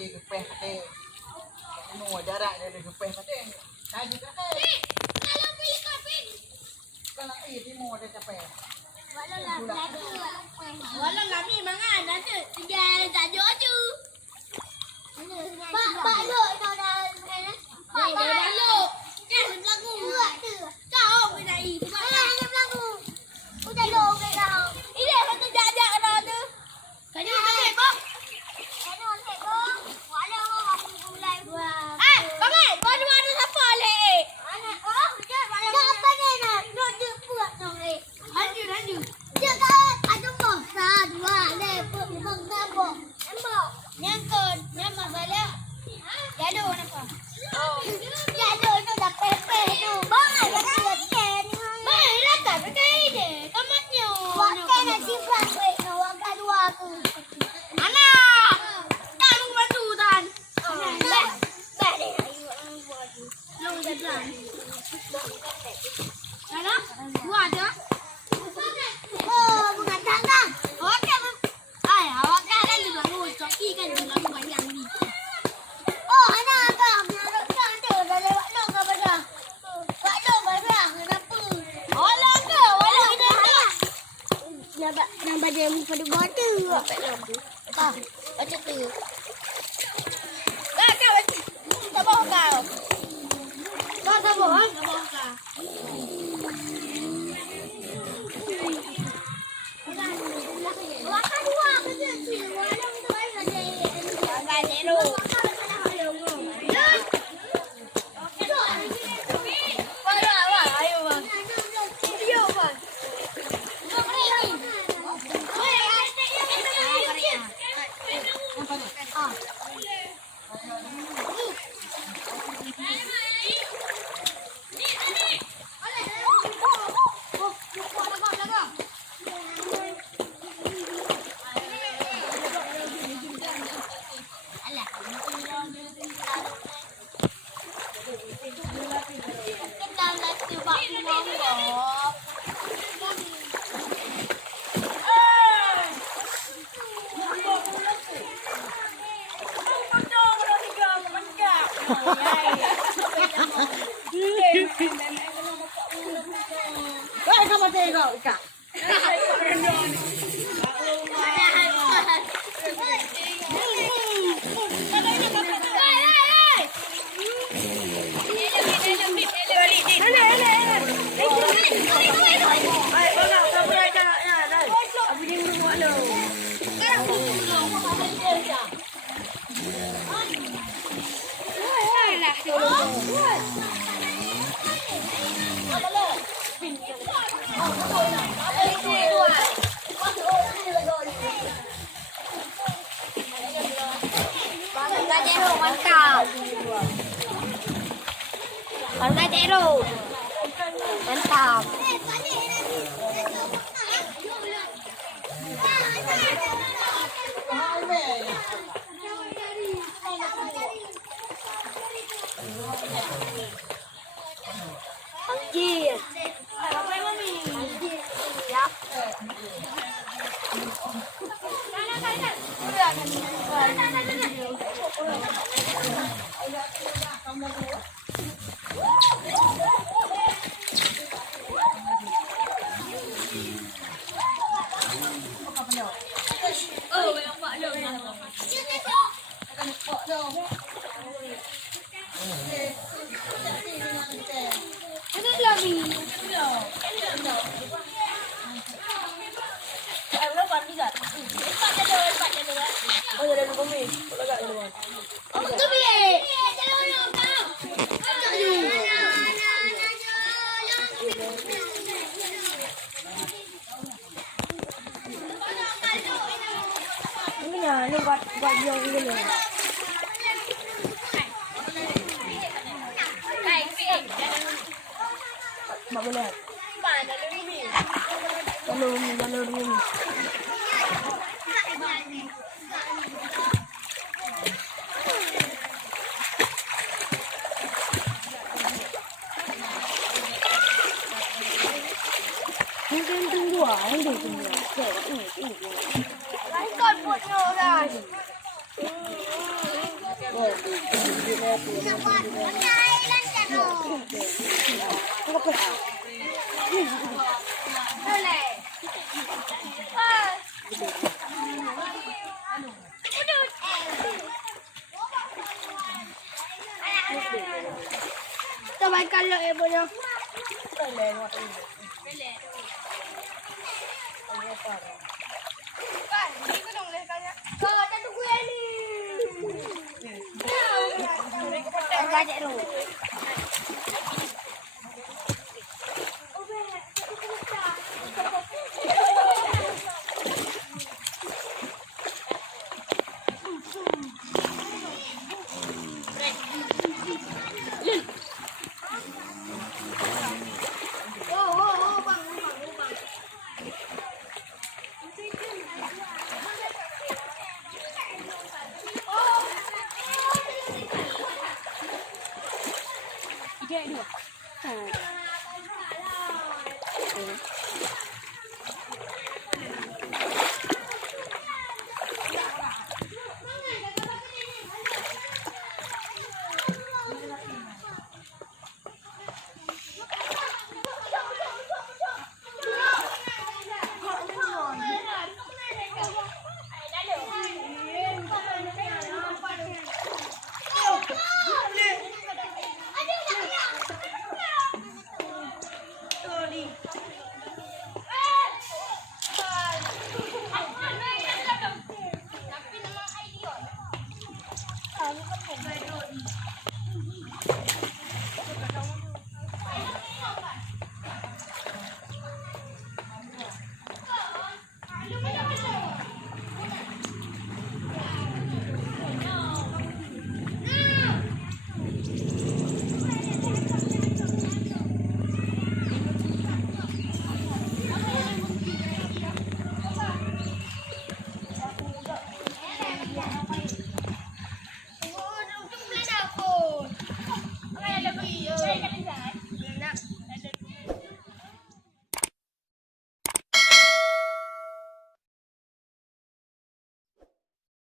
dia gepeh kata. Semua jarak dia ada gepeh kata. Tadi kata. Kalau pilih kapin. Kalau timur dia capek. Walau kami mangan ada tinggal tajuk aja. Pak lo kau dah Pak lo. Jangan berlaku. Kau kena ini. Jangan berlaku. Udah lo kau. Ini apa tu jajak dah tu. Kau ni bang. Kau ni bang. Walau aku mulai. Paman, baru ada siapa leh? Anak siapa ni nak? Nak jemput dong leh. Lanjut. Dia kat ada masa dua leh. Bang sabok. Nampak. Nyangkut. Nama bala. Jadu nampak. Jadu tu dah pepe tu. Bang ada ken. Bang rata pakai dia. Kamatnya. Wakai nak simpan duit nak wakai dua tu. Anak. Tak mau bantu tan. Baik deh. Long jalan. Anak, dua aja. Oh, bukan tanggang. Okey. Ay, awak kan juga ngocok ikan juga banyak ni. Oh, anak apa? Nak kan tu dah lewat long ke pada. Pak long pada kenapa? Olah ke? Olah kita tak. Nampak dia pada botol. Apa long tu? Ah, macam tu. Kau tak bawa kau. Kau tak bawa? Tak bawa kau. Makan dua kerja tu. Walau tu ada. Makan zero. Wah, kamu tengok kak. Mantap. Harga zero. Mantap. Anjir. Apa yang mami? Anjir. Ya. Buat yang dulu. Mak boleh. Mana dulu ni? Jalur ni. Mungkin tunggu ini tunggu. Ini. Kan buat nyoras. Coba kalau ibu nya. Aduh,